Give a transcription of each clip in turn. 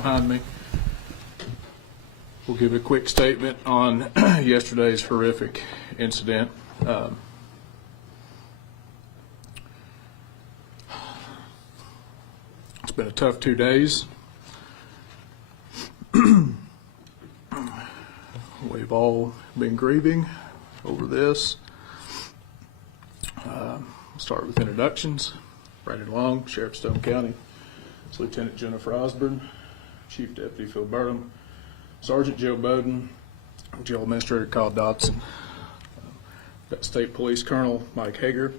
behind me. We'll give a quick statement on yesterday's horrific incident. It's been a tough 2 days. We've all been grieving over this. We'll start with introductions. Brandon Long, Sheriff Stone County. It's Lieutenant Jennifer Osborne, Chief Deputy Phil Burnham, Sergeant Joe Bowden, Jail Administrator Kyle Dotson, got State Police Colonel Mike Hager,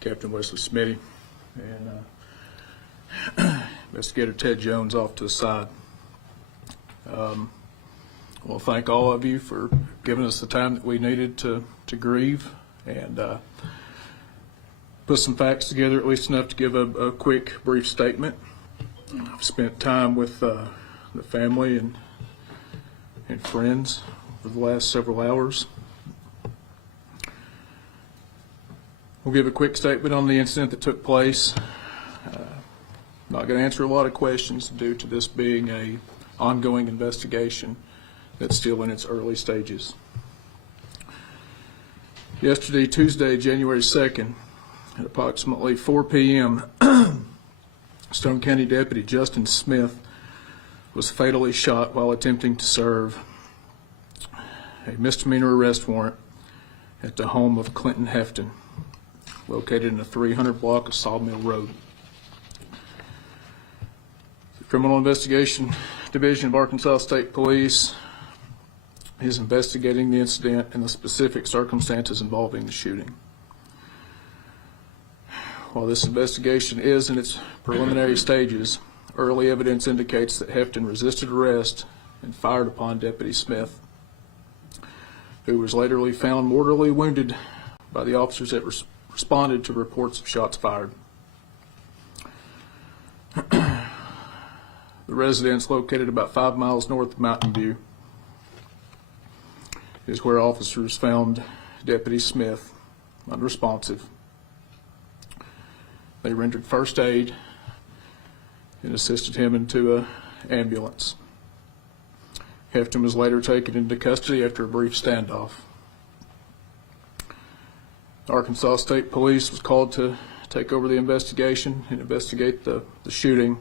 Captain Wesley Smitty, and Investigator Ted Jones off to the side. Well, thank all of you for giving us the time that we needed to grieve and put some facts together, at least enough to give a quick, brief statement. I've spent time with the family and friends for the last several hours. We'll give a quick statement on the incident that took place. Not going to answer a lot of questions due to this being an ongoing investigation that's still in its early stages. Yesterday, Tuesday, January 2nd, at approximately 4 p.m., Stone County Deputy Justin Smith was fatally shot while attempting to serve a misdemeanor arrest warrant at the home of Clinton Hefton, located in the 300 block of Sawmill Road. The Criminal Investigation Division of Arkansas State Police is investigating the incident and the specific circumstances involving the shooting. While this investigation is in its preliminary stages, early evidence indicates that Hefton resisted arrest and fired upon Deputy Smith, who was later found mortally wounded by the officers that responded to reports of shots fired. The residence, located about 5 miles north of Mountain View, is where officers found Deputy Smith unresponsive. They rendered first aid and assisted him into an ambulance. Hefton was later taken into custody after a brief standoff. Arkansas State Police was called to take over the investigation and investigate the shooting.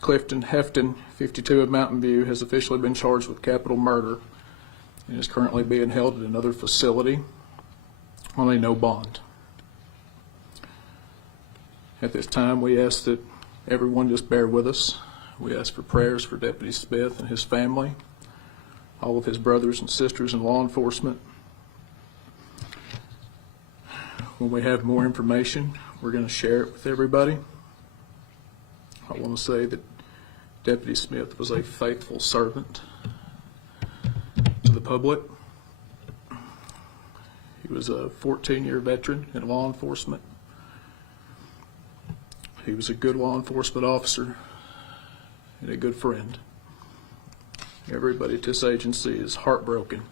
Clifton Hefton, 52 of Mountain View, has officially been charged with capital murder and is currently being held at another facility on a no bond. At this time, we ask that everyone just bear with us. We ask for prayers for Deputy Smith and his family, all of his brothers and sisters in law enforcement. When we have more information, we're going to share it with everybody. I want to say that Deputy Smith was a faithful servant to the public. He was a 14-year veteran in law enforcement. He was a good law enforcement officer and a good friend. Everybody at this agency is heartbroken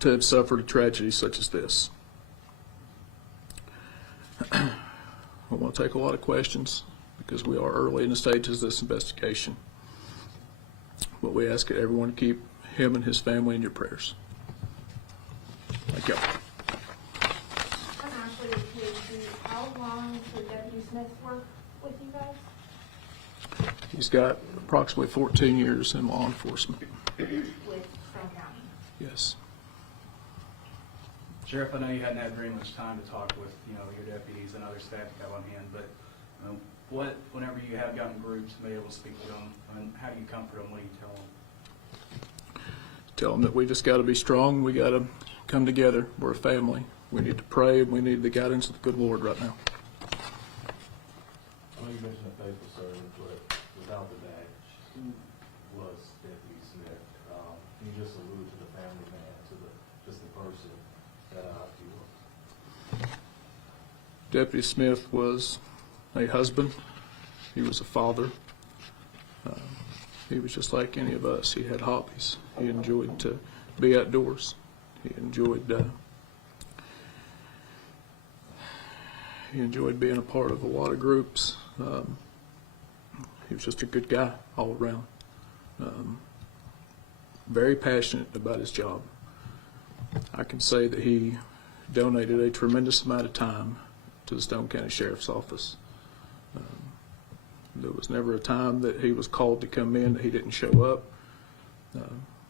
to have suffered a tragedy such as this. I want to take a lot of questions because we are early in the stages of this investigation. But we ask everyone to keep him and his family in your prayers. Thank you. I'm Ashley with PhD. How long did Deputy Smith work with you guys? He's got approximately 14 years in law enforcement. With Stone County? Yes. Sheriff, I know you hadn't had very much time to talk with, your deputies and other staff you have on hand, but whenever you have gotten groups and be able to speak to them, how do you comfort them? What do you tell them? Tell them that we just got to be strong. We got to come together. We're a family. We need to pray, and we need the guidance of the good Lord right now. I know you mentioned a faithful servant, but without the badge, who was Deputy Smith? Can you just allude to the family man, to just the person that he was? Deputy Smith was a husband. He was a father. He was just like any of us. He had hobbies. He enjoyed to be outdoors. He enjoyed being a part of a lot of groups. he was just a good guy all around. Very passionate about his job. I can say that he donated a tremendous amount of time to the Stone County Sheriff's Office. There was never a time that he was called to come in that he didn't show up.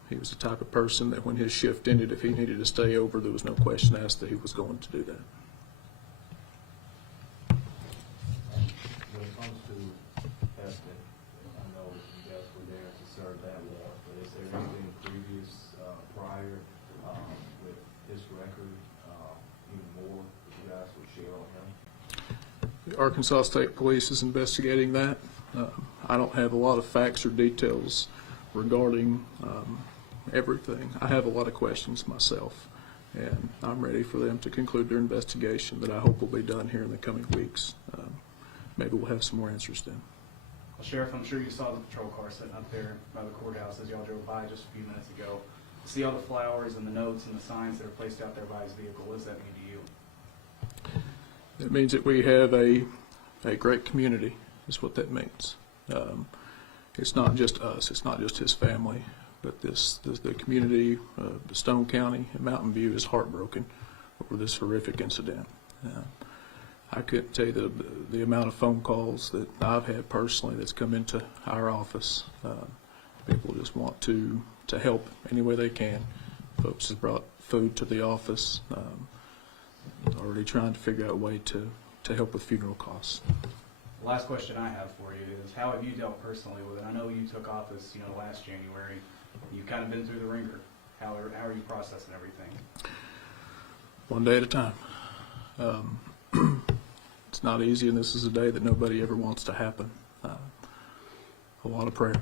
He was the type of person that when his shift ended, if he needed to stay over, there was no question asked that he was going to do that. When it comes to Eston, I know you guys were there to serve that war, but is there anything previous, prior, with his record, even more that you guys would share on him? The Arkansas State Police is investigating that. I don't have a lot of facts or details regarding everything. I have a lot of questions myself, and I'm ready for them to conclude their investigation that I hope will be done here in the coming weeks. Maybe we'll have some more answers then. Well, Sheriff, I'm sure you saw the patrol car sitting up there by the courthouse as y'all drove by just a few minutes ago. See all the flowers and the notes and the signs that are placed out there by his vehicle. What does that mean to you? It means that we have a great community, is what that means. It's not just us, it's not just his family, but the community, the Stone County and Mountain View is heartbroken over this horrific incident. I couldn't tell you the amount of phone calls that I've had personally that's come into our office. People just want to help any way they can. Folks have brought food to the office, already trying to figure out a way to help with funeral costs. The last question I have for you is, how have you dealt personally with it? I know you took office, last January. You've kind of been through the ringer. How are you processing everything? One day at a time. It's not easy, and this is a day that nobody ever wants to happen. A lot of prayer.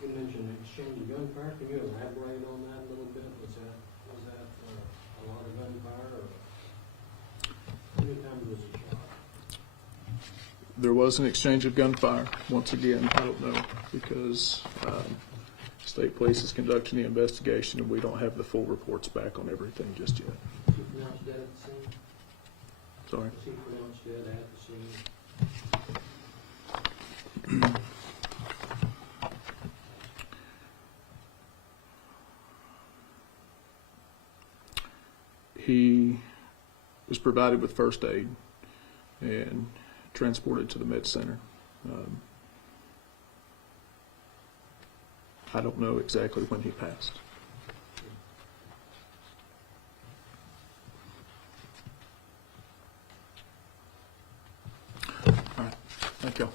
You mentioned exchange of gunfire. Can you elaborate on that a little bit? Was that a lot of gunfire, or how many times was it shot? There was an exchange of gunfire. Once again, I don't know, because state police is conducting the investigation, and we don't have the full reports back on everything just yet. Was he pronounced dead at the scene? Sorry. Was he pronounced dead at the scene? He was provided with first aid and transported to the med center. I don't know exactly when he passed. All right. Thank you.